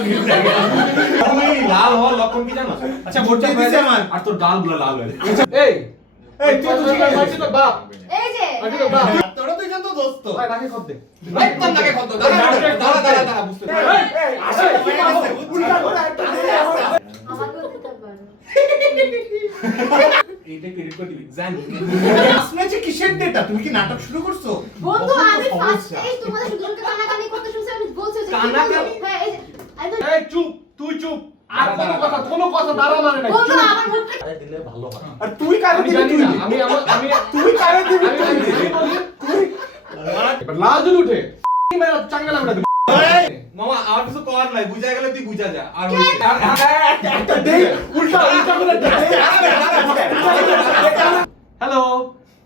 তুমি লাল হওয়ার লক্ষণ কি জানো? আচ্ছা ভোট দিতে আমার আর তোর গালগুলো লাল হয়ে এই এই তুই তো মাইছি তো বাপ এই যে মাইছি তো বাপ তোরা দুইজন তো দোস্ত। ভাই নাকে খদ দে ভাই কোন নাকে খদ্দ? দাঁড়া বুঝতে এই এই আসে উল্টা করে একটা আমাকেও দিতে পারো। এইটা ক্রেডিট করে দিবি জানি। আসলে যে কিসের ডেটা? তুমি কি নাটক শুরু করছো? বন্ধু আমি ফার্স্ট এই তোমাদের শুধু শুধু কানাকানি করতে শুনছি আমি বলছি যে কানাকানি? হ্যাঁ এই যে এই চুপ তুই চুপ আর কোনো কথা দাঁড়া মানে না বন্ধু আমার মুখটা আরে দিলে ভালো হয়। আর তুই কারে আমি দিবি জানি তুই না, আমি তুই কারে দিবি তুই লাল জল উঠে মেরা চাঙ্গা লাগা দিবি মামা আর কিছু করার নাই, বুঝা গেলে তুই বুঝা যা। আর একটা দে উল্টা উল্টা করে দে হ্যালো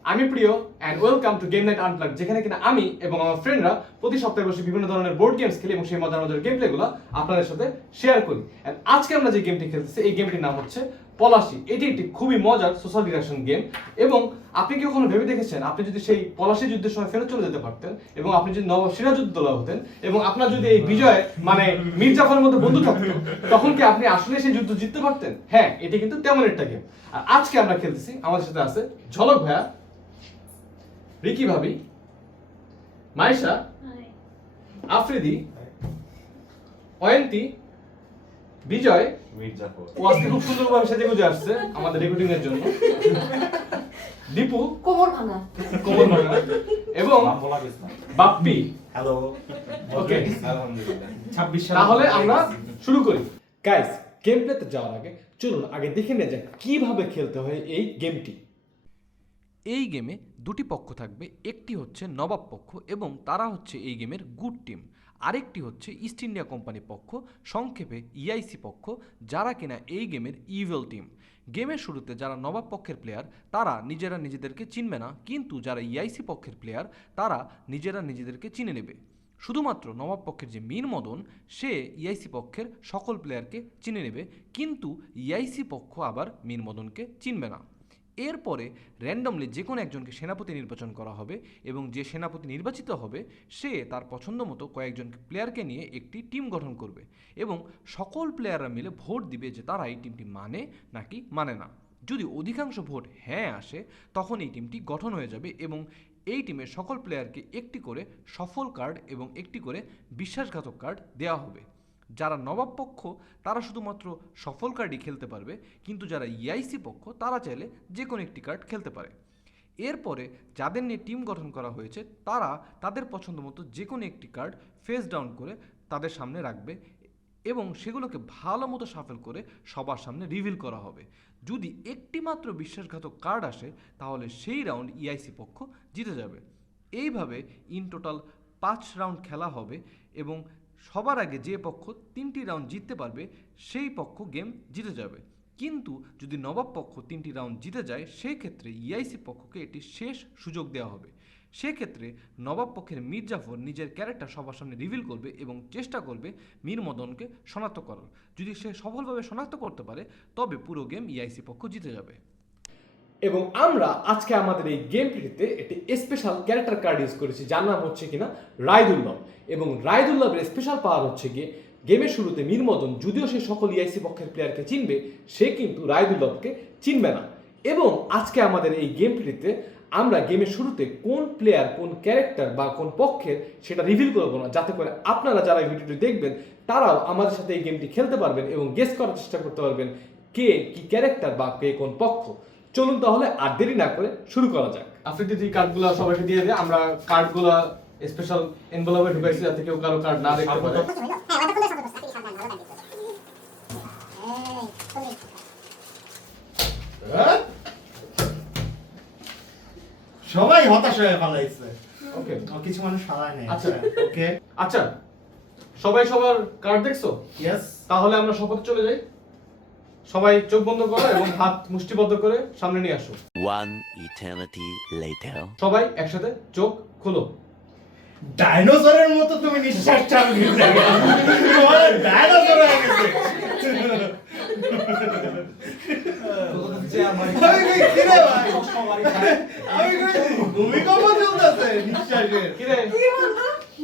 আমি Priya and welcome to game night unplug, যেখানে কিনা আমি এবং আমার ফ্রেন্ডরা প্রতি সপ্তাহে বসে বিভিন্ন ধরনের বোর্ড গেমস খেলি এবং সেই মজার মজার গেম প্লেগুলো আপনাদের সাথে শেয়ার করি। এন্ড আজকে আমরা যে গেমটি খেলতেছি এই গেমটির নাম হচ্ছে পলাশি। এটি একটি খুবই মজার সোশ্যাল ডিডাকশন গেম এবং আপনি কি কখনো ভেবে দেখেছেন আপনি যদি সেই পলাশি যুদ্ধের সময় ফেরত চলে যেতে পারতেন এবং আপনি যদি নবাব সিরাজউদ্দৌলা হতেন এবং আপনার যদি এই বিজয় মানে মীর জাফরের মতো বন্ধু থাকতো তখন কি আপনি আসলে সেই যুদ্ধ জিততে পারতেন? হ্যাঁ, এটি কিন্তু তেমন একটা গেম। আর আজকে আমরা খেলতেছি, আমাদের সাথে আছে ঝলক ভাইয়া, রিকি ভাবি, মাইশা, আফ্রিদি, অয়ন্তী, বিজয়, ও আজকে খুব সুন্দরভাবে সেজে গুজে আসছে আমাদের রেকর্ডিং এর জন্য, দীপু, কোমর ভাঙা কোমল ভাঙা এবং বাপ্পি। হ্যালো। ওকে, আলহামদুলিল্লাহ। 26 সাল। তাহলে আমরা শুরু করি। গাইস, গেম প্লেতে যাওয়ার আগে চলুন আগে দেখে নেওয়া যাক কিভাবে খেলতে হয় এই গেমটি। এই গেমে দুটি পক্ষ থাকবে, একটি হচ্ছে নবাব পক্ষ এবং তারা হচ্ছে এই গেমের গুড টিম, আরেকটি হচ্ছে ইস্ট ইন্ডিয়া কোম্পানি পক্ষ, সংক্ষেপে ইআইসি পক্ষ, যারা কিনা এই গেমের ইভিল টিম। গেমের শুরুতে যারা নবাব পক্ষের প্লেয়ার তারা নিজেরা নিজেদেরকে চিনবে না, কিন্তু যারা ইআইসি পক্ষের প্লেয়ার তারা নিজেরা নিজেদেরকে চিনে নেবে। শুধুমাত্র নবাব পক্ষের যে মীর মদন সে ইআইসি পক্ষের সকল প্লেয়ারকে চিনে নেবে, কিন্তু ইআইসি পক্ষ আবার মীর মদনকে চিনবে না। এরপরে র্যান্ডমলি যে কোনো একজনকে সেনাপতি নির্বাচন করা হবে এবং যে সেনাপতি নির্বাচিত হবে সে তার পছন্দ মতো কয়েকজন প্লেয়ারকে নিয়ে একটি টিম গঠন করবে এবং সকল প্লেয়াররা মিলে ভোট দিবে যে তারা এই টিমটি মানে নাকি মানে না। যদি অধিকাংশ ভোট হ্যাঁ আসে তখন এই টিমটি গঠন হয়ে যাবে এবং এই টিমের সকল প্লেয়ারকে একটি করে সফল কার্ড এবং একটি করে বিশ্বাসঘাতক কার্ড দেওয়া হবে। যারা নবাব পক্ষ তারা শুধুমাত্র সফল কার্ডই খেলতে পারবে, কিন্তু যারা ইআইসি পক্ষ তারা চাইলে যে কোনো একটি কার্ড খেলতে পারে। এরপরে যাদের নিয়ে টিম গঠন করা হয়েছে তারা তাদের পছন্দ মতো যে কোনো একটি কার্ড ফেস ডাউন করে তাদের সামনে রাখবে এবং সেগুলোকে ভালো মতো শাফেল করে সবার সামনে রিভিল করা হবে। যদি একটি মাত্র বিশ্বাসঘাতক কার্ড আসে তাহলে সেই রাউন্ড ইআইসি পক্ষ জিতে যাবে। এইভাবে ইন টোটাল 5 রাউন্ড খেলা হবে এবং সবার আগে যে পক্ষ 3টি রাউন্ড জিততে পারবে সেই পক্ষ গেম জিতে যাবে। কিন্তু যদি নবাব পক্ষ 3টি রাউন্ড জিতে যায় সেই ক্ষেত্রে ইআইসি পক্ষকে এটি শেষ সুযোগ দেওয়া হবে। সেক্ষেত্রে নবাব পক্ষের মীর জাফর নিজের ক্যারেক্টার সবার সামনে রিভিল করবে এবং চেষ্টা করবে মীর মদনকে শনাক্ত করার। যদি সে সফলভাবে শনাক্ত করতে পারে তবে পুরো গেম ইআইসি পক্ষ জিতে যাবে। এবং আমরা আজকে আমাদের এই গেম প্লেতে একটি স্পেশাল ক্যারেক্টার কার্ড ইউজ করেছি যার নাম হচ্ছে কিনা রায়দুল্লভ। এবং রায়দুল্লভের স্পেশাল পাওয়ার হচ্ছে গিয়ে গেমের শুরুতে মীর মদন যদিও সে সকল ইআইসি পক্ষের প্লেয়ারকে চিনবে সে কিন্তু রায়দুল্লভকে চিনবে না। এবং আজকে আমাদের এই গেম প্লেতে আমরা গেমের শুরুতে কোন প্লেয়ার কোন ক্যারেক্টার বা কোন পক্ষের সেটা রিভিল করবো না, যাতে করে আপনারা যারা এই ভিডিওটি দেখবেন তারাও আমাদের সাথে এই গেমটি খেলতে পারবেন এবং গেস করার চেষ্টা করতে পারবেন কে কি ক্যারেক্টার বা কে কোন পক্ষ। চলুন তাহলে আর দেরি না করে শুরু করা যাক। আফ্রিদি তুই কার্ডগুলো সবাইকে দিয়ে দে, আমরা কার্ডগুলো স্পেশাল এনভেলপে ঢুকাইছি যাতে কেউ কারো কার্ড না দেখতে পারে। সবাই হতাশ হয়ে পালাইছে। ওকে, কিছু মানুষ পালায় নাই। আচ্ছা ওকে, আচ্ছা সবাই সবার কার্ড দেখছো? ইয়েস। তাহলে আমরা শপথ চলে যাই। সবাই চোখ বন্ধ করো এবং হাত মুষ্টিবদ্ধ করে সামনে নিয়ে আসো। One eternity later. সবাই একসাথে চোখ খোলো। ডাইনোসরের মতো তুমি নিঃশ্বাস চালু দিতে তোমার ডাইনোসর হয়ে গেছে। ভূমিকম্প চলতেছে নিঃশ্বাসের। কি রে,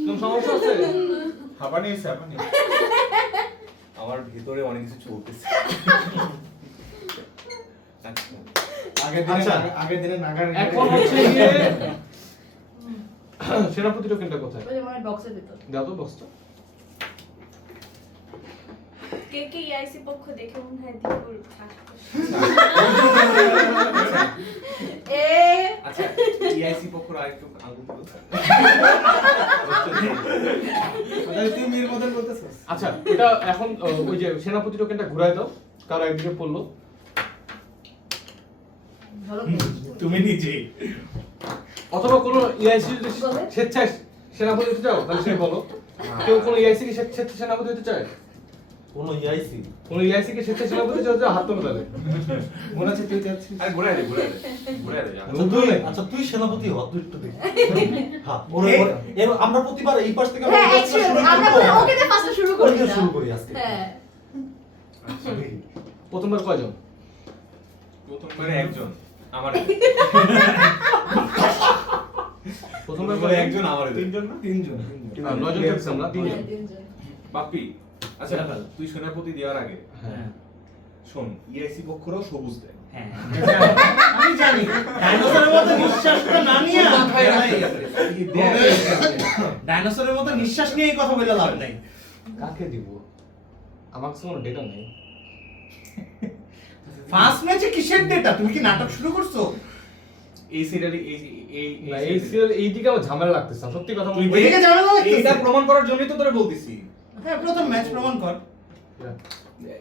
কোন সমস্যা আছে? হাঁপানি এসে হাঁপানি। আমার ভিতরে অনেক কিছু চলতেছে। আচ্ছা আগের দিনে নাগার এখন হচ্ছে গিয়ে সেনাপতি টোকেনটা কোথায়? ওই যে আমার বক্সের ভিতর। দাও তো বক্সটা। কে কে ইআইসি পক্ষ দেখে মনে হয় দীপুর ঠাস এ আচ্ছা ইআইসি পক্ষর আরেকটু আঙ্গুল তুলো। তুই মেয়ের মতন করতেছিস। আচ্ছা এটা এখন ওই যে সেনাপতি টোকেনটা ঘুরায় দাও, কারো একদিকে পড়লো। ধরো তুমি নিজে অথবা কোনো ইআইসি যদি বলে? স্বেচ্ছায় সেনাপতি হতে চাও তাহলে সে বলো। কেউ কোনো ইআইসি কে স্বেচ্ছায় সেনাপতি হতে চায়? কোনো ইআইসি কোনো ইআইসি কে স্বেচ্ছায় সেনাপতি হতে চাও হাত তোলো তাহলে। মনে আছে তুই যাচ্ছিস। আরে ঘুরে দে ঘুরে দে ঘুরে দে। আচ্ছা তুই সেনাপতি হ তুই একটু দেখ হ্যাঁ এ- এর আমরা প্রতিবার এই পাশ থেকে হ্যাঁ আমরা অ্যাকচুয়ালি শুরু আমরা করব। ওকে দিয়ে ফার্স্টে শুরু করি ওকে না। শুরু করি আজকে। হ্যাঁ প্রথমবার কয়জন? প্রথমবারে একজন আমার প্রথমবার প্রথমবারে কয়জন? একজন আমার তিনজন না তিনজন নয়জন খেলছি আমরা, তিনজন। হ্যাঁ, তিনজন। বাপ্পি আচ্ছা তুই সেনাপতি দেওয়ার আগে হ্যাঁ। শোন ইআইসি পক্ষরাও সবুজ দেয়। হ্যাঁ আমি জানি ডাইনোসরের মতো নিঃশ্বাসটা না নিয়ে ডাইনোসরের মতো নিঃশ্বাস নিয়ে এই কথা বলে লাভ নাই। কাকে দিব? আমার কাছে কোনো ডেটা নেই। ফার্স্ট ম্যাচে কিসের ডেটা? তুমি কি নাটক শুরু করছো? এই সিরিয়ালে না এই সিরিয়াল এই দিকে আমার ঝামেলা লাগতেছে না, সত্যি কথা তুই বলতে। দেখে ঝামেলা লাগতেছে? এইটা প্রমাণ করার জন্যই তো তোরে বলতেছি। হ্যাঁ প্রথম ম্যাচ প্রমাণ কর।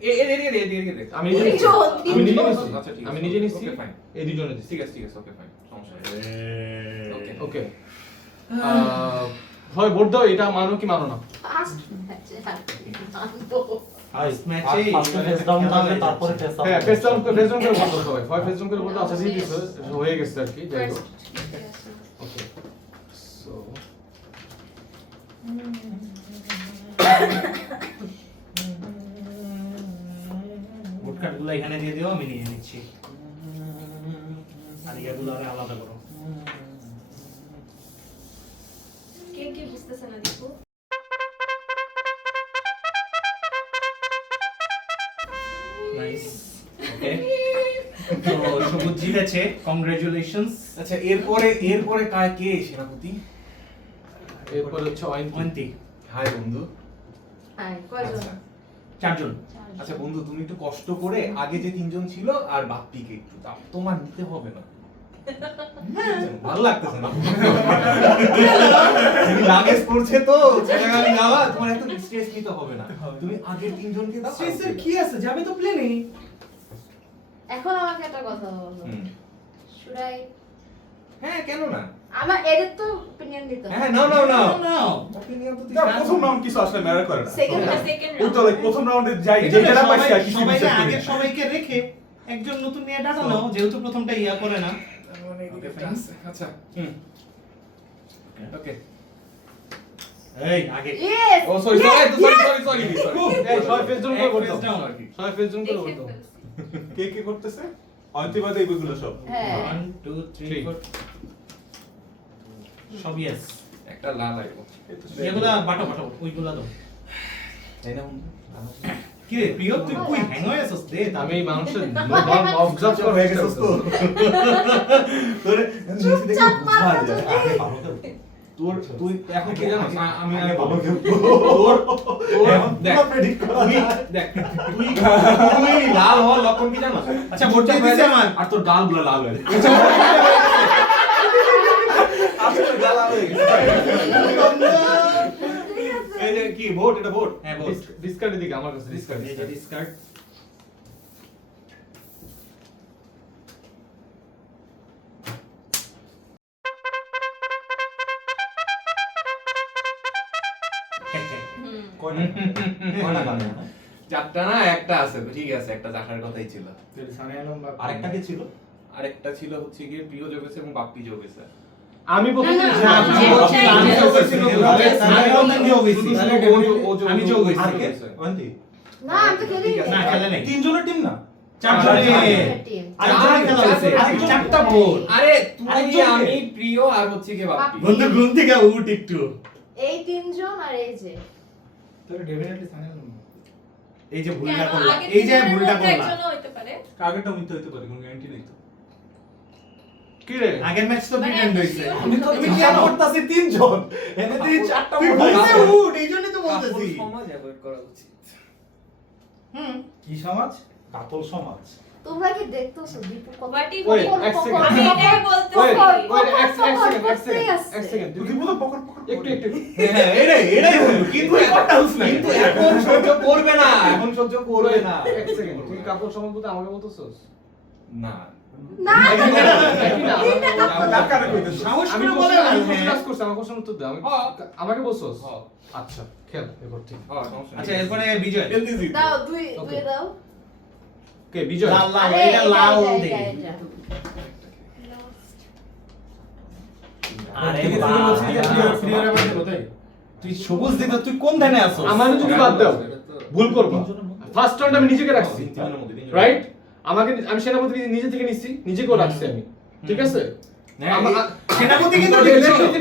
এদিকে আমি নিজে নিচ্ছি। তিনজন, আমি নিজে তিনজন। নিচ্ছি। আচ্ছা, ঠিক আছে। আমি নিজে নিচ্ছি। Okay, fine. এই দুজনে দিচ্ছি। ঠিক আছে ওকে ফাইন সমস্যা নেই। Okay. ওকে। হয় ভোট দাও, এটা মানো কি মানো না? ফার্স্ট ম্যাচে আনবো। ফার্স্ট ম্যাচে ফার্স্টে ফেস ডাউন থাকবে তারপরে ফেস আপ হ্যাঁ, ফেস ডাউন করে ভোট দাও সবাই। হয় ফেস ডাউন করে ভোট দাও, আচ্ছা দিয়ে দিছো, হয়ে গেছে আর কি, যাই হোক। ওকে। সো ভোট কার্ডগুলো এখানে দিয়ে দিও, আমি নিয়ে নিচ্ছি। আর ইয়াগুলো আরে আলাদা করো। কে কে বুঝতেছে না দীপু? নাইস ওকে তো সবুজ জিতেছে, কংগ্রাচুলেশনস। আচ্ছা এরপরে কায় কে সেনাপতি? এরপর হচ্ছে অয়ন্তি। অয়ন্তি হাই বন্ধু। হ্যাঁ কয়জন? আচ্ছা চারজন। আচ্ছা বন্ধু তুমি একটু কষ্ট করে আগে যে তিনজন ছিল আর বাপ্পিকে একটু দাও, তোমার নিতে হবে না। ভালো লাগতেছে না। তুমি লাগেজ করছে তো ছেলেগালি যাওয়া, তোমার এত স্ট্রেস নিতে হবে না। তুমি আগের তিনজনকে দাও। স্ট্রেসের কি আছে, যাবে তো প্লেনে। এখন আমাকে একটা কথা বলো। হুম। শুরাই হ্যাঁ কেন না? আমার এদের তো অপিনিয়ন দিতে হবে। হ্যাঁ নাও নাও নাও। নাও Opinion তো তুই না, জানিস। প্রথম রাউন্ড কিছু আসলে ম্যাটার করে না। সেকেন্ড ওই তো like প্রথম রাউন্ডে যাই এই যে জন্য যেটা পাইছি আর কিছু সবাইকে বিশ্বাস করি আগের না। সবাইকে রেখে একজন নতুন নিয়ে ডাটা নাও, যেহেতু প্রথমটা ইয়া করে না। Okay, fine. আচ্ছা হুম ওকে। এই আগে ইয়েস ও সরি সরি এই সবাই ফেস ডাউন করে ভোট দাও। Face down আর কি। সবাই ফেস ডাউন করে ভোট দাও। কে কে করতেছে? অন্তিবাদে এইগুলো সব। হ্যাঁ 1 2 3 4 সব ইয়েস। একটা লাল আইবো। এগুলা বাটো বাটো ওইগুলা দাও। তাই না বন্ধু? কি রে প্রিয়, তুই কই হ্যাং হয়ে আছিস? দে আমি এই মানুষের অবজার্ভ করে হয়ে গেছিস তো? তোরে নিচে দেখে বুঝা যায়। আগে ভালো খেলতে তোর তুই এখন কি জানো আমি আগে ভালো খেলতো। তোর এখন দেখ পুরো predict করা তুই যায়। দেখ তুই লাল হওয়ার লক্ষণ কি জানো? আচ্ছা, ভোট দিয়ে দিছে আমার। আর তোর গালগুলো লাল হয়ে যায়। আসলে গাল লাল হয়ে গেছে। এই যে কি ভোট, এটা ভোট। হ্যাঁ বল। ডিসকার্ডের দিকে আমার কাছে ডিসকার্ড। এই যে ডিসকার্ড। কয়টা কয়টা গানে চারটা না একটা আছে তো, ঠিক আছে একটা চারটার কথাই ছিল। আরেকটা কি ছিল আরেকটা ছিল হচ্ছে গিয়ে প্রিয় যোগেছে এবং বাপ্পি যোগেছে। আমি প্রথমে না, না, না, আমি আমি বলছি, আমি আমি যোগ বলছি। হয়েছি। আমি অনলাইন যোগ হয়েছি। আমি যোগ হয়েছি। আর কে অন্তি না আমি তো খেলি ঠিক আছে। না খেলে নাই। তিনজনের টিম না চারজনে টিম আরেকজনের খেলা হয়েছে। আরেকজন- চারটা ভোট। আরে তুই আরেকজনকে। আমি প্রিয় আর হচ্ছে গিয়ে বাপ্পি। বন্ধু ঘুম থেকে উঠ একটু। এই তিনজন আর এই যে এই যে ভুলটা কেন করলাম, আগে এই যে ভুলটা করলাম। একজনও হইতে পারে। আগেরটা মিথ্যা হতে পারে, কোনো গ্যারান্টি নেই তো। কি রে আগের ম্যাচ তো মানে প্রিটেন্ড হইছে। sure আমি তো হতে তুমি পারে। কেন করতাছি তিনজন এনে তুই চারটা তুই মোবাইল বলতে উঠ, এই জন্যই তো বলতেছি। কাপড় সমাজ অ্যাভয়েড করা উচিত। কি সমাজ? কাপল সমাজ। তোমরা কি দেখতেছো দীপু কত What if Wait, we- এক second. আমি এটাই বলতেছি। Wait, পকর, এক পকর, second, করতেই আছে। এক second। তুই বলো পকড় পকড় একটু হ্যাঁ, এটাই হলো। কিন্তু কিন্তু এখন সহ্য করবে না, এখন সহ্য করবে না। এক সেকেন্ড, তুই কাপড় সমাজ বলতে আমাকে বলতেছস? না। না একই না, কার কারে কইতেছ? সাহস আমি করে বলে আমি না, কোশ্চেন হ্যাঁ। আস্ক করছি, আমার কোশ্চেন উত্তর দে। আমাকে বলছস? আচ্ছা, খেল এবার ঠিক। আচ্ছা এরপরে বিজয়। দাও দুই Okay. দুই দাও কে বিজয়? লাল লাল, আরে এটা লাল এটা, দে। এটা। আরে ঠিক আছে, বাহ, তুই বলছিস যে বাহ, প্রিয় বাহ। বাড়িতে কোথায়? তুই সবুজ দিতে তুই কোন ধানে আছো? আমারে যদি বাদ দাও, ভুল করব। ফার্স্ট রাউন্ড আমি নিজেকে রাখছি, রাইট? আমি সেনাপতি নিজে থেকে নিচ্ছি, নিজেকেও রাখছি আমি, ঠিক আছে? সেনাপতি কিন্তু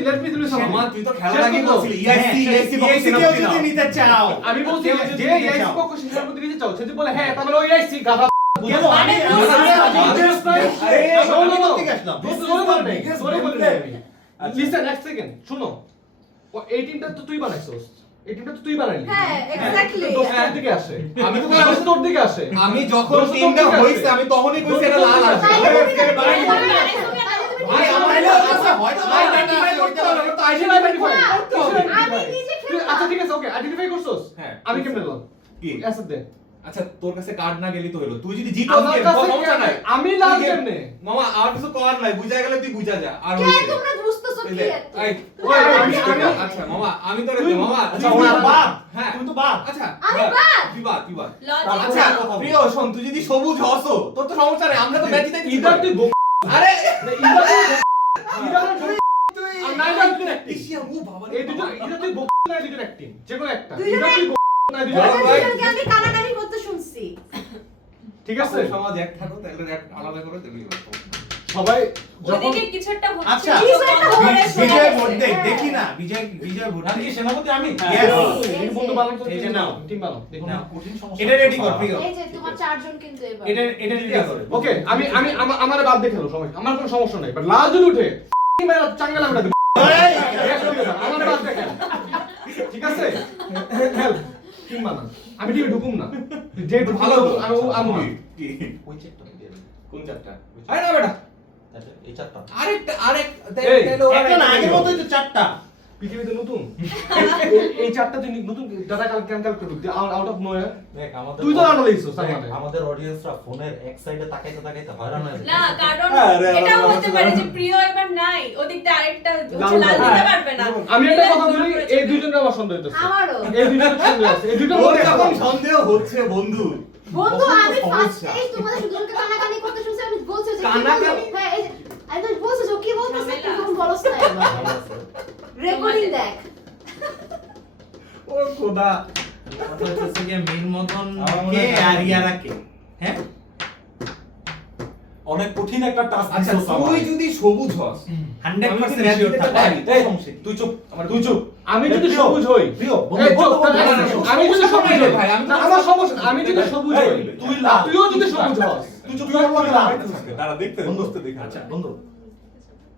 Let me finish মামা, তুই তো খেলা শেষ আগে করবো। বলছিলি হ্যাঁ, EIC EIC কেউ যদি নিতে চাও, আমি বলছি কেউ যদি যে নিতে EIC চাও। পক্ষ সেনাপতি নিতে চাও, সে যদি বলে হ্যাঁ, তাহলে ওই EIC গাধা। কেন? মানে আমি- বুঝছি, আমি- বুঝছি। just like- আরে, আমি no, no, no. কোত্থেকে আসলাম? জোরে বলে নাই, জোরে বলে নাই আমি। Listen, এক সেকেন্ড, শুনো। এই টিমটা তো তুই বানাইছস, এই টিমটা তো তুই বানাইলি। হ্যাঁ এক্স্যাক্টলি দোষ তোর দিকে আসে, আমি তো দোষ তোর দিকে আসে। আমি যখন দোষ তোর টিমটা দিকে আসে। হইছে আমি তখনই কইছি এটা লাল আছে। ভাই, আমার এটা আচ্ছা, হয়তো ভাই, আমার identify এটা করতে হবে, তো আইডেন্টিফাই করতে হবে। আমি নিজে খেললাম। আচ্ছা ঠিক আছে, ওকে, আইডেন্টিফাই করছস? হ্যাঁ। আমি কেমনে দিলাম? কি? অ্যাসেট দে। আচ্ছা, তোর কাছে কার্ড না গেলি তো হলো। তুই যদি জিতস আমার গেম, কাছে সমস্যা নাই। আমি লাল তুই কেমনে? মামা আর কিছু করার নাই, বুঝা গেলে তুই বুঝা যা। আর কে হইছে। তোমরা বুঝতেছো এই কি যে, এত? এই, ওই, আমি- আচ্ছা মামা, আমি তো তুই- মামা, আচ্ছা, তুই ওরা তো বাদ। হ্যাঁ, তুই তো বাদ। আচ্ছা, আমি বাদ? তুই বাদ, তুই বাদ। Logic আচ্ছা, না। প্রিয় শোন, তুই যদি সবুজ হসো, তোর তো সমস্যা নাই, আমরা তো ম্যাচ জিতে ইদার তুই বোক, আরে ইদার আর না ইদার তুই একটি। এশিয়া ও বাবা রে এই দুটো বাবা। ইদার তুই বোক না দুটো একটি, যে কোনো একটা। দুইজনে ইদার তুই বোক না দুটো বড় একটি। ভাই। দুজনকে আমি কানাকানি করতে শুনছি। ঠিক আছে? সমাজ এক থাকো, তাহলে এক আলাদা করে দেবি। সবাই যখন ওদিকে কিছু একটা হচ্ছে। আচ্ছা, কিছু একটা হলে শোনা বিজয় গেছে। ভোট দেখ, হ্যাঁ। দেখি না, বিজয় ভোট আমি দেখ। কি সেনাপতি আমি? Yes. এই বন্ধু বানাও তো এই যে নাও। টিম বানাও, দেখো। নাও। কঠিন সমস্যা। এটা রেডি কর, প্রিয়। এই যে তোমার চারজন কিন্তু এবার এটা রেডি কর। ওকে, আমি আমারে বাদ দিয়ে খেলো সবাই, আমার কোনো সমস্যা নাই, বাট লাল যদি উঠে মেরা চাঙ্গা লাগবে না। এই, আমারে বাদ দিয়ে খেল, ঠিক আছে? খেল, টিম বানা, আমি টিমে ঢুকুম না, যে ভালো ভালো তো। আমি কি? ওই চেকটা দিয়ে দে। কোন চারটা? আরে না বেটা, আচ্ছা, এই চারটা। আরেকটা এই, একটা না, আগের মতোই তো চারটা। পৃথিবীতে নতুন এই চারটা তুই নতুন ডাটা কালেক্ট করবি আউট অফ নোয়ার। দেখ আমাদের তুই তো রান্না লিখছিস তার দেখ, মানে। আমাদের অডিয়েন্সরা ফোনের এক সাইডে তাকাইতে তাকাইতে হয়রান হয়ে যায়। না, কারণ আরে, এটাও আমার হতে পারে যে প্রিয় এবার নাই, ওদিক দিয়ে আরেকটা লাল লাল লাল। দিতে পারবে না। আমি একটা কথা বলি, এই দুইজনের আমার সন্দেহ হইতেছে, আমারও এই দুইজনের সন্দেহ আছে, এই দুইটার তোর মধ্যে একটা যখন হবে। সন্দেহ হচ্ছে বন্ধু, বন্ধু তখন তো আমি ফার্স্ট সমস্যা। এই তোমাদের দুজনকে কানাকানি করতে শুনছি আমি বলছি যে কি কানাকানি? বলছো? হ্যাঁ এই যে আমি তো বলছি যে কি বলতেছ তুই ঝামেলা। তখন বলছ না ভালো আছে। রেকর্ডিং দেখ ও খোদা। কথা হচ্ছে যে মীর মদন আমার মনে কে হয় আর ইয়ারা কে? হ্যাঁ? অনেক কঠিন একটা টাস্ক আচ্ছা, দিছস আমারে। তুই যদি সবুজ হস, 100% sure থাকো। এই, তুই চুপ, তুই চুপ। আমি যদি প্রিয়, সবুজ হই, প্রিয়, বন্ধু, এই চুপ, বন্ধু, বন্ধু, তাহলে বন্ধু, আমি যদি সবুজ হই, ভাই, আমি তো না, আমার সমস্যা না, আমি যদি সবুজ এই, হই, তুই লাল। তুইও যদি সবুজ হস, তুই চুপ কর লাগে না। দাঁড়া দেখতে বন্ধু, দেখে। আচ্ছা, বন্ধু।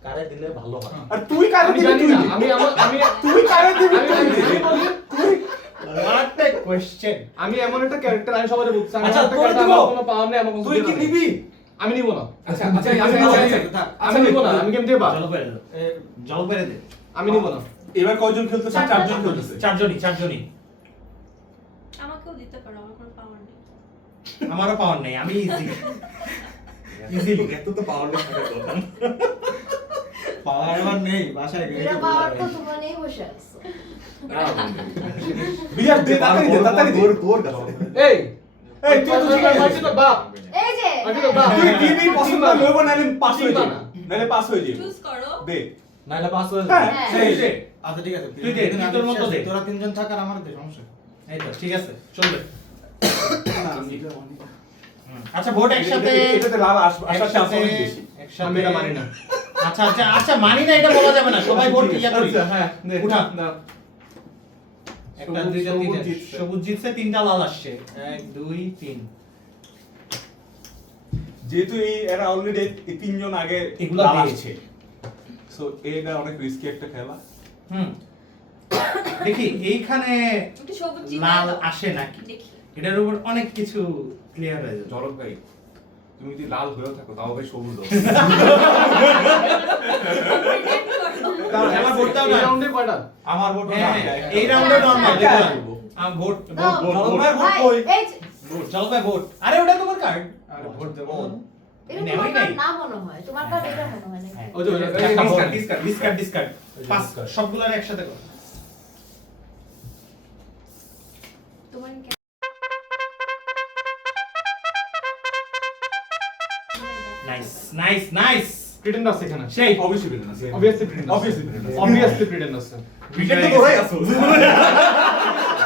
কারে দিলে ভালো হয়? আর তুই কারে আমি দিবি জানি তুই? না, আমি তুই কারে দিবি আমি- তুই? আমি- আমি- তুই What a question. আমি এমন একটা ক্যারেক্টার, আমি সবাই বলছি আমি আচ্ছা, একটা তোরে character, দিব। আমার কোনো পাওয়ার নেই, আমার কোনো তুই কিছু কি নাই। নিবি? আমি নিব না, আচ্ছা আমি নিব না, আমি কেমন দেবা, জল বেড়ে দে। আমি নিব না। এবার কয়জন খেলতেছে? চারজন খেলতেছে। চারজনই। আমাকেও দিতে পারো, আমার কোনো পাওয়ার নেই। আমারও পাওয়ার নেই, আমি ইজিলি। এত তো পাওয়ার নেই থাকার কথা না। পাওয়ার আমার নেই, বাসায় এটা পাওয়ার তো তোমার নেই বসে আছো বিয়ার দে, তাড়াতাড়ি দে, তাড়াতাড়ি দে। তোর কাছে। এই এই, তুই তো ঠিক আছে। তো বাপ, এই যে আমি তো বাপ। তুই দিবি পছন্দ লইব নাইলে পাস হয়ে যাবে। না। নাইলে পাস হয়ে যাবে। চুজ করো। দে। নাইলে পাস হয়ে হ্যাঁ, হ্যাঁ। সেই দে। আচ্ছা ঠিক আছে, তুই দে, তুই তোর মতো দে। তোরা তিনজন থাক আর আমার দে, সমস্যা নেই। এই তো ঠিক আছে, চলবে। আচ্ছা ভোট একসাথে এটাতে লাভ আসার চান্স অনেক বেশি। আমি এটা মানি না। আচ্ছা মানি না, এটা বলা যাবে না, সবাই ভোট ইয়া করি। আচ্ছা, হ্যাঁ, দে, উঠা। দাও। একটা দুইটা তিনটা সবুজ জিতছে, তিনটা লাল আসছে। 1 2 3। যেহেতু এরা অলরেডি এই তিনজন আগে এগুলো লাল দিয়েছে। আসছে, সো এটা অনেক রিস্কি একটা খেলা। দেখি এইখানে একটু সবুজ জিতে লাল দাও। আসে নাকি, দেখি। এটার উপর অনেক কিছু ক্লিয়ার হয়ে যাবে। জলক ভাই, তুমি যদি লাল হয়েও থাকো তাও ভাই সবুজ দাও। আমার ভোটটাও এই না। রাউন্ডে কয়টা? আমার ভোট হ্যাঁ, এই রাউন্ডে নরমাল দেখো। আমি ভোট দাও। জলক ভাই ভোট ভাই, কই? এই যে- ভোট চলো ভাই ভোট। আরে ওটা তোমার কার্ড। আরে ভোট দেবো। এটা নেওয়াই তোমার নাই। কার্ড না মনে হয়, তোমার কার্ড এটা মনে হয় নাকি? ওই যে একটা একটা ডিসকার্ড ডিসকার্ড ডিসকার্ড পাঁচ সবগুলোর একসাথে করো। তোমার কি- নাইস নাইস নাইস। প্রিটেন্ড আছে এখানে। সেই অবশ্যই প্রিটেন্ড আছে। Obviously প্রিটেন্ড আছে। Obviously প্রিটেন্ড আছে। Obviously প্রিটেন্ড আছে। প্রিটেন্ড তো তোরাই আছো।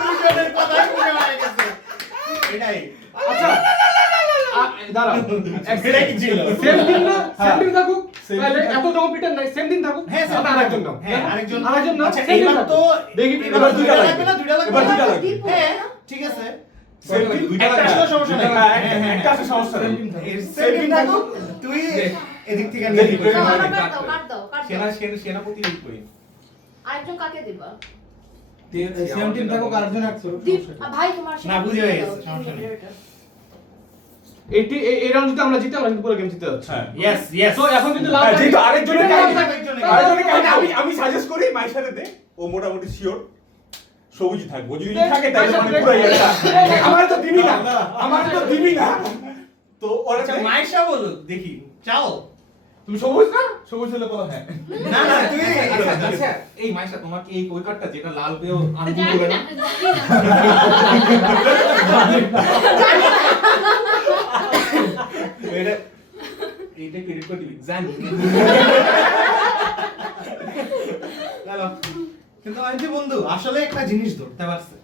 দুজনের কথাই মনে হয়ে গেছে। এটাই। আচ্ছা দাঁড়াও এটা কি ছিল? সেম দিন না সেম দিন থাকুক Same তাহলে দিন এত দাম প্রিটেন্ড নাই সেম দিন থাকুক হ্যাঁ, same আবার দিন আরেকজন থাকুক। নাও হ্যাঁ, আরেকজন নাও। আচ্ছা, same দিন এইবার থাকুক। তো দেখি এবার দুইটা দুইটা লাগবে। লাগবে না, দুইটা লাগবে এবার না? দুইটা লাগবে। হ্যাঁ, ঠিক আছে। Same দিন, দুইটা একটা লাগবে। আসলেও সমস্যা নেই। হ্যাঁ, হ্যাঁ, হ্যাঁ, একটা আসলে সমস্যা নেই। Same দিন থাকুক, তুই এদিক থেকে দেখি, নিবি। দেখি। দাও, হ্যাঁ, আমার হ্যাঁ, কার্ড দাও, কার্ড দাও, কার্ড সেনা দাও। সেনা সেনাপতি এই কই? আরেকজন কাকে দিবা? সেম টিম থাকুক আরেকজন ভাই তোমার না, বুঝে হয়ে দাও, গেছে, সমস্যা নেই। এই রাউন্ড যদি আমরা জিতে আমরা কিন্তু পুরো গেম জিতে যাচ্ছি হ্যাঁ। Yes yes. তো এখন কিন্তু লাভ হ্যাঁ, যেহেতু আরেকজনের কাহিনী আরেকজনের আরেকজনের কাহিনী আমি সাজেস্ট করি মাইশারে দে, ও মোটামুটি শিওর সবুজই থাকবো, যদি থাকে তাহলে মানে পুরো ইয়েটা আমার তো দিবি না, আমার তো দিবি না, তো ওরা আচ্ছা, চাই মাইশা বলো, দেখি চাও। তুমি সবুজ না, সবুজ হলে বলো হ্যাঁ। না না, তুই আচ্ছা, এই মাইশা তোমার কি এই কার্ডটা যেটা লাল পেও আনবো জানি করে না, না? জানি না। এটা এইটা ক্রেডিট করে দিবি, জানি। চলো। কিন্তু আমি যে বন্ধু আসলে একটা জিনিস ধরতে পারছে,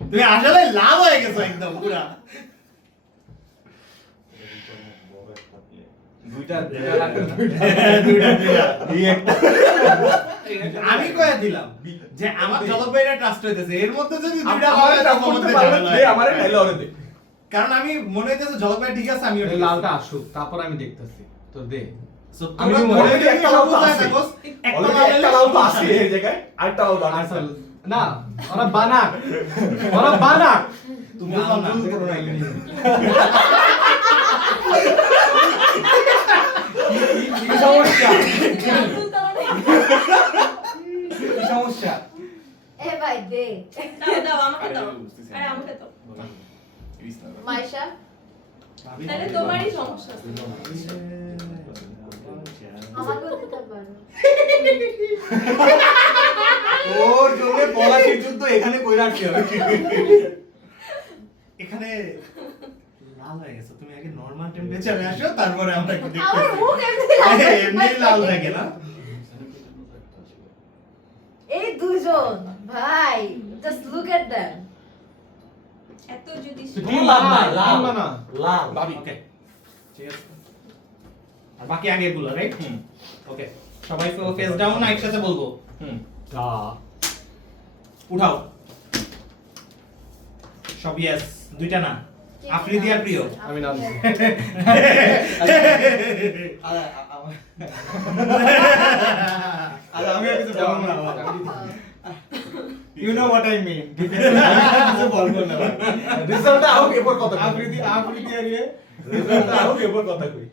তুমি আসলে লাভ হয়ে গেছো একদম পুরা। দুইটা দুইটা এই একটা আমি কয়ে দিলাম যে আমার জলবায়ুটা ট্রাস্ট হইতেছে, এর মধ্যে যদি দুইটা আমার হয় টাপ তাহলে করতে মধ্যে পারলে ঝামেলা দে, হয়। আমারে নাইলে ওরে দে। কারণ আমি মনে হইতেছে জলবায়ু ঠিক আছে, আমিও ঠিক আছে। লালটা আসুক তারপর আমি দেখতেছি তো দে So, আমি তোমরা মনে ধরে হয় যদি একটা লাল তো সবুজ হয় আছে। থাকোস, একটা অলরেডি লাল একটা হলে লাল তো সমস্যা আছে নেই। এই জায়গায়, আরেকটা লাল বানাইছে। আসল না ওরা বানাক ওরা বানাক তুমি বুঝলাম না। ভুল করো না এখানে। কি সমস্যা? কি সমস্যা? এ ভাই দে। দাও, দাও, আমাকে আরে, দাও। আমি বুঝতেছি না। আরে, আমাকে দাও। মাইশা তাহলে তোমারই সমস্যা। আমাকেও দিতে পারো। ওর জন্য পলাশির যুদ্ধ এখানে কইরা রাখতে হবে। এখানে লাল হয়ে গেছে, তুমি আগে নরমাল টেম্পারেচারে আসো, তারপরে আমরা একটু আমার দেখতেছি। মুখ এমনি লাল। এমনি লাল থাকে না? এই দুজন ভাই, জাস্ট লুক এট দেম। এত যদি টিম বানা লাল বানা লাল। ভাবি, ওকে ঠিক আছে। আর বাকি আগেরগুলো রাইট? ওকে, সবাই ফেস ডাউন একসাথে বলবো। দা উঠাও সব ইয়েস, দুইটা না, আফ্রিদি আর প্রিয়। আমি না দিছি আরে আমি আর কিছু বলবো না। You know what I mean. কিছু বলবো না। রেজাল্টটা আউট এরপর কথা কই। আফ্রিদি আফ্রিদি আর ইয়ে। রেজাল্টটা আউট এরপর কথা কই।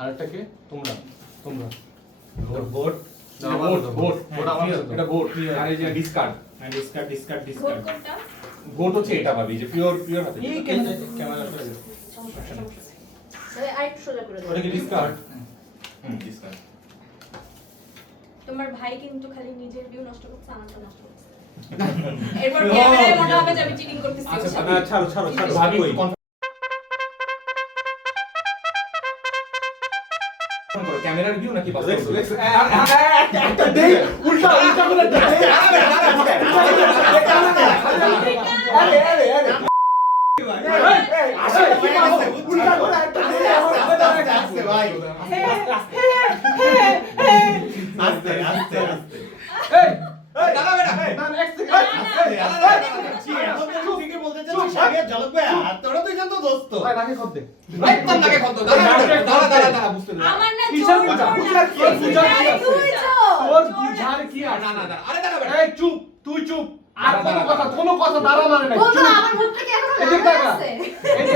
আরেকটা কে তোমরা তোমরা ভোট ভোট ভোট ভোট আমার সাথে এটা বোর্ড আর এই যে discard. Discard discard vote discard. কোনটা? ভোট হচ্ছে এটা ভাবি যে পিওর পিওর হাতে। এই ক্যামেরা করে দাও। আরেকটু সোজা করে দাও। ওটা কি ডিসকার্ড? ডিসকার্ড। তোমার ভাই কিন্তু খালি নিজের ভিউ নষ্ট করছে, আমারটা নষ্ট করছে। এরপর ক্যামেরায় মনে হবে যে আমি চিটিং করতেছি। আচ্ছা ওর সাথে। না ছাড়ো ছাড়ো ছাড়ো ভাবি কই। ক্যামেরার ভিউ নাকি বাস্তব লেক্স view? লেক্স একটা দে উল্টা উল্টা করে দে। আরে আরে আরে আসলে কি হবে? উল্টা করে একটা দে। আস্তে ভাই, আস্তে আস্তে আস্তে। এই ভাই নাকে খত দে একদম নাকে কত দাঁড়া বুঝতে না আমার না কিসের জোর বুঝা? জোর বুঝার কি আছে? বুঝার কি আছে? তোর জোর বুঝার কি আছে? না আরে দাঁড়া এই চুপ, তুই চুপ। আর কোনো কথা দাঁড়া মানে নাই। বন্ধু চুপ। আমার মুখটা কি এখনো এদিক লাল তাকা। আছে? এই যে,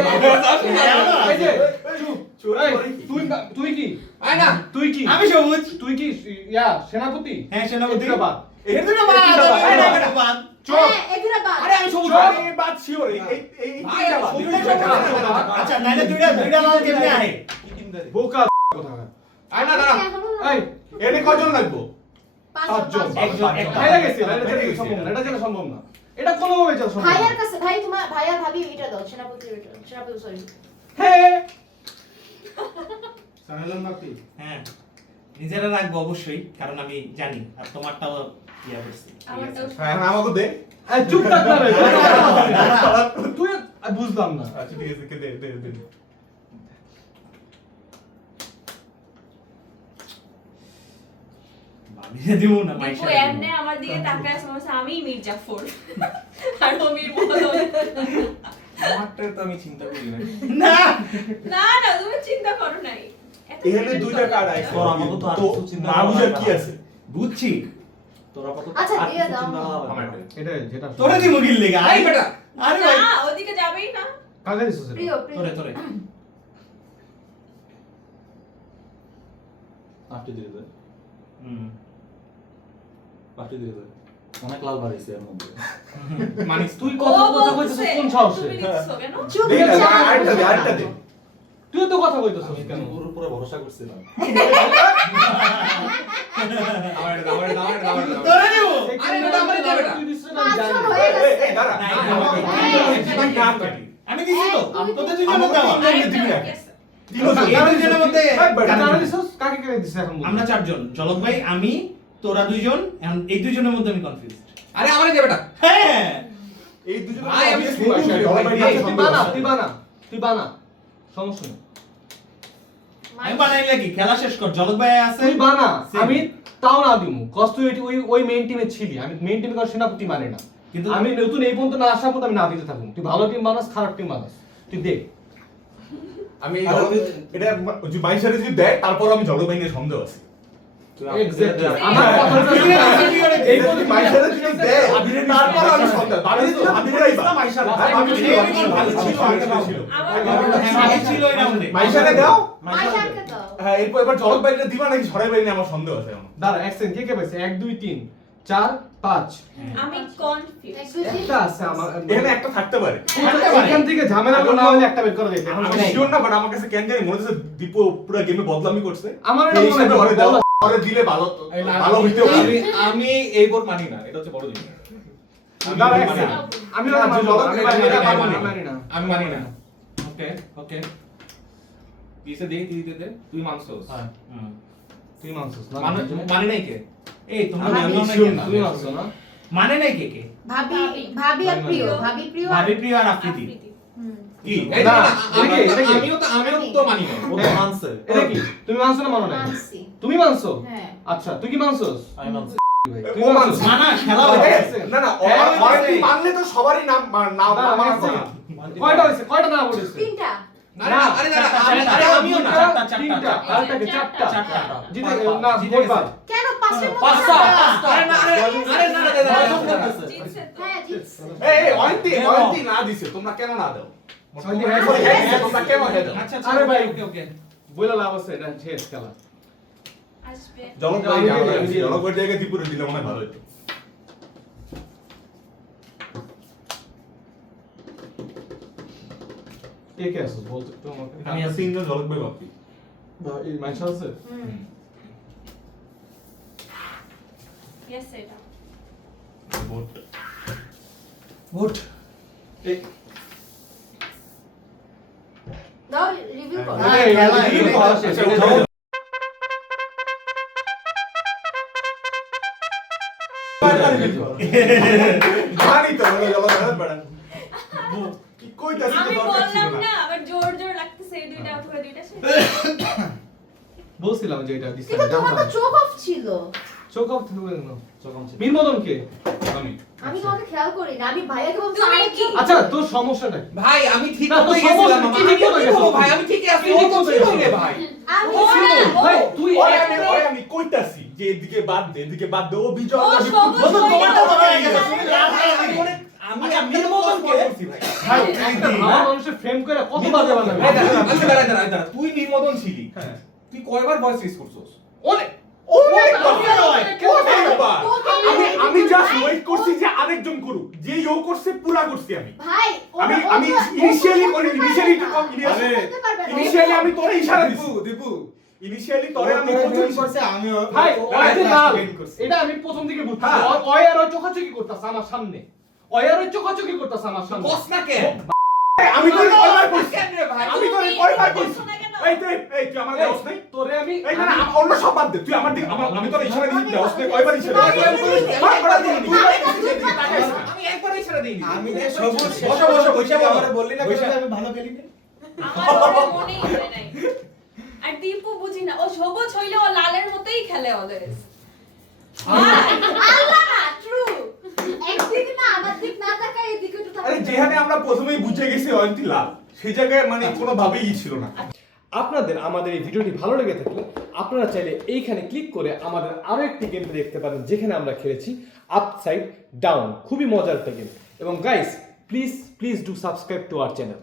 এই যে, চুপ। এই, তুই কি? আয় না তুই কি? আমি সবুজ। তুই কি ইয়া সেনাপতি? হ্যাঁ, সেনাপতি। এটা বাদ। এর দুটো বাদ, এই না, এটা বাদ। চুপ। হ্যাঁ, এগুলা বাদ। আরে আমি সবুজ চুপ। এই বাদ শিওর এই ভাই, তিনটা বাদ। সবুজ তিনটা বাদ। আচ্ছা, নাইলে দুইটা লাল কেমনে আহে? বোকা কথা। আয় না দাঁড়া এখনো লাল। এই এনে কজন লাগবো? পাঁচজন। একজন, ভাইয়া গেছে, এটা যেতে সম্ভব না। এটা যেতে সম্ভব না। এটা কোনোভাবে যেতে সম্ভব না। ভাইয়ার কাছে ভাই তোমার ভাইয়া ভাবি এটা দাও সেনাপতি সরি হ্যাঁ। হ্যাঁ, নিজেরা রাখবো অবশ্যই, কারণ আমি জানি আর তোমারটাও ইয়া করছি। আমারটাও হ্যাঁ এখন আমাকে দে। এই চুপ থাক না রে। তুই বুঝলাম না। আচ্ছা ঠিক আছে দে ভাবিয়ে দিব না দীপু মাইশা। এমনে আমার দিকে তাকায় সমস্যা আমি মীর জাফর আর ও মীর বদল আমারটা তো আমি চিন্তা করি না না, না তুমি চিন্তা করো নাই এত এখানে serious দুইটা কার্ড আছে। তোর আমাকে তো আর তো কিছু চিন্তা মা করা বুঝার লাগবে কি না। আছে? বুঝছি। তোর আপাতত আচ্ছা, আর দিয়ে কিছু দাও। চিন্তা করা লাগবে না। আমারটা। এটা যেটা তোরা দি মুগিল লেগা। এই বেটা আরে ভাই, না ওদিকে যাবেই না কাকে দিছিস এটা? প্রিয় প্রিয় তোরে। আটটি দিয়ে দে। হুম। আটটি দিয়ে দে। অনেক লাল বাড়িছে এর মধ্যে। মানিস তুই ও কত কথা কইছিস বলছে, কোন সাহসে? তুমি দিচ্ছো কেন চুপ দে না, চা আরেকটা দে। তুই তো কথা কইতেছিস আমি কেন? পুরো পুরো ভরসা করছিলাম। আমারটা তোরে দিব। আরে বেটা, আমারে দে বেটা। তুই দিছিস না আমি জানি। পাঁচজন হয়ে গেছে এই দাঁড়া। না, আমাকে আমি দিছি তো। হ্যাঁ, তোদের দুজনের দেওয়া। আরেকটা দিবি না। বাকি আছে। এই দুজনের মধ্যে কাকে দিছিস? কাকে দিছিস এখন বল? আমরা চারজন, জলক ভাই, আমি, তোরা দুইজন, এখন এই দুইজনের মধ্যে আমি কনফিউজ। আরে আমারে দে বেটা হ্যাঁ, এই দুজন ভাই, আমি obviously শুরু করি, ভাই, ভাই, ভাই, ভাই, ভাই, তুই বানা সমস্যা নেই। আমি বানাইলে কি খেলা শেষ কর। জলক ভাই আছে। তুই বানা, Same. আমি তাও না দিমু। কস তুই ওই মেইন টিমে ছিলি। আমি মেইন টিমে কারো সেনাপতি মানে না। কিন্তু আমি নতুন এই পর্যন্ত না আসা পর্যন্ত আমি না দিতে থাকুন। তুই ভালো টিম বানাস, খারাপ টিম বানাস। তুই দেখ। আমি আর এটা যে মাইশারে যদি দেয় তারপর আমি জলবায়ু নিয়ে সন্দেহ আছে। Exactly. আমার কথা হচ্ছে এই পর্যন্ত মাইশারে যদি দেয় তারপর আমি সন্দেহ। ভাবি ছিল ভাবিরাই বা মাইশারে হ্যাঁ, ভাবি ছিল, ভাবি ছিল, ভাবি ছিল, ভাবি ছিল। আমার আমি ছিল এই রাউন্ডে। মাইশারে দাও। মাইশাকে দাও হ্যাঁ এবার জলক বাইরে দিবা নাকি সরাই বাইরে আমার সন্দেহ আছে এখন। দাঁড়া এক সেকেন্ড, কে পাইছে? 1 2 3 4 5 আমি কনফিউজ এক দুই তিন একটা আছে আমার এখানে একটা থাকতে পারে। এখান থেকে ঝামেলা করে না হলে একটা বের করা যাবে। এখন আমি শিওর না বাট আমার কাছে কেন জানি মনে হচ্ছে দীপু পুরো গেমে বদলামি করছে। আমার এটা এই মনে হিসাবে হয় ওরে দাও, ওরে দিলে ভালো ভালো হইতেও পারে। আমি এই বোর্ড মানি না এটা হচ্ছে বড় জিনিস দাঁড়া এক মানি না। সেকেন্ড। আমি ওটা মানবো না, আমি মানি না, মানি না। আমি মানি না ওকে পিছে দে তুই মানছস হ্যাঁ। হুম। তুই মানছিস না? মানে নাই কে এই তোমরা আমি জানো না sure কেন? না। তুমি মানছো না? মানে নাই কে কে? ভাবি ভাবি আর প্রিয় ভাবি প্রিয় আর ভাবি প্রিয় আর আফ্রিদি। হুম। কি এই না, না, এটা কি? আমিও তো মানি না ও তো মানছে। এটা কি? তুমি মানছো না মানো না? মানছি তুমি মানছো? হ্যাঁ আচ্ছা, তুই কি মানছস? আমি মানছি। তুই ও মানছস? মানছে। মানা খেলা এই, হচ্ছে। না না হ্যাঁ, ওরে মানলে তো সবারই নাম নাম দাঁড়া, মানা এক কথা। সেকেন্ড। কয়টা হইছে? কয়টা না বলেছে? তিনটা আরে দাঁড়া আরে আমিও না। দুইটা, চারটা, তিনটা, চারটা। আরেকটাকে চারটা। চারটা। জিতে পাঁচটা। না, জিতে ভোট গেছে। বাদ। কেন পাঁচের মধ্যে পাঁচটা চারটা? আরে না জিতছে তো হ্যাঁ জিতছে এই অয়ন্তি না দিছে তোমরা কেন না দাও? অয়ন্তি হ্যাঁ তোমরা দিছে। হ্যাঁ, তোমরা কেন হ্যাঁ দাও? আচ্ছা আরে ভাই, ওকে বইলা লাভ আছে, এটা শেষ খেলা। আসবে জলক আমি দিয়ে দিই, আমি দিয়ে দিই। জলক বাইরে জায়গায় দীপুরে দিলে মনে হয় ভালো হতো। কে কে আছো বলতো একটু আমাকে। আমি আছি। তিনজন জলক ভাই বাপি। এই মাইশা আছে? হুম ইয়েস এটা ভোট। ভোট। দাও রিভিউ করো এই খেলা এই এই ভালো শেষ। আচ্ছা, জলক- জানি তো ওরা জলক ভাই বেড়ান। কি কইতাছি আমি তো দরকার ছিল বললাম না। না আবার জোর জোর লাগতেছে এই দুইটা অথবা দুইটা শেষ বলছিলাম যে এটা দিছে কিন্তু তোমার তো চোখ অফ ছিল চোখ অফ থেকে নাও মীর মদন কে আমি তোমাকে খেয়াল করি না, আমি ভাইয়াকে বলছি তুমি আরেক কি? আচ্ছা তোর সমস্যাটা কি ভাই আমি ঠিক না, তোর হয়ে গেছিলাম সমস্যা মামা। কি? ঠিক আমি হয়ে কি হবো গেছিস? ভাই? আমি ঠিকই আছি। তুই ও ঠিক তো হয়ে ছিল গেছিস। রে ভাই। আমি ও না, ভাই তুই আমি কইতাছি যে এদিকে বাদ দে, এদিকে বাদ দে, ও বিজয় ও আমি- সবুজ বলো, হয়ে তোমারটা গেল। তো হয়ে গেছে। আমি আচ্ছা, আমি মীর মদন কে? করছি ভাই। ভাই একটা ভালো মানুষের ফ্রেম করে কত বাজে বানাবে এই দাঁড়া, আচ্ছা দাঁড়া। তুই নির্মদন ছিলি। তুই কয়বার ভয়েস রেজ করছস? অনেক অনেকবার। আমি জাস্ট ওয়েট করছি যে আরেকজন করুক, যে ও করছে পুরা করছি আমি ভাই আমি ইনিশিয়ালি করি, ইনিশিয়ালি তো কম ইনিশিয়ালি আমি তোরে ইশারা দিছি দীপু ইনিশিয়ালি তোরে আমি কোচিং করছি। আমিও ভাই ভাই, ওই যে লাল, করছে। এটা আমি প্রথম দিকে বুঝছি হ্যাঁ। ওই আর ওই চোখাচোখি করতেছে আমার সামনে ওই চোখাচোখি করতেছে আমার সামনে বস না কেন? আমি তোরে কয়বার করছি? কেন রে ভাই? আমি তোরে তুমি কয়বার দেখছো করছি? না কেন? এই তুই আমার দেওস নাই? তোরে আমি এই না না, অন্য সব বাদ দে, তুই আমার দিকে আমি তোরে ইশারা দিছি, দেওস নাই, কয়বার ইশারা দিছি? আমি একবার দিইনি। তাকাইস না। আমি একবারও ইশারা দিইনি। আমি যে সবুজ বসো, বসে বলো। আমারে বললি না বসে। আমি ভালো খেলি না আমার মনেই হয় নাই। আর দীপু বুঝি না, ও সবুজ হইলে ও লালের মতোই খেলে অলওয়েজ। আল্লাহ না, ট্রু। একদিক না আমার দিক না তাকায় এদিকে একটু আরে তাকায়। যেখানে আমরা প্রথমেই বুঝে গেছি অয়ন্তী লাল, সেই জায়গায় মানে কোনো ভাবেই ছিল না। আপনাদের আমাদের এই ভিডিওটি ভালো লেগে থাকলে আপনারা চাইলে এইখানে ক্লিক করে আমাদের আরো একটি গেম দেখতে পারেন যেখানে আমরা খেলেছি আপসাইড ডাউন, খুবই মজার একটা গেম। এবং guys please do subscribe to our channel.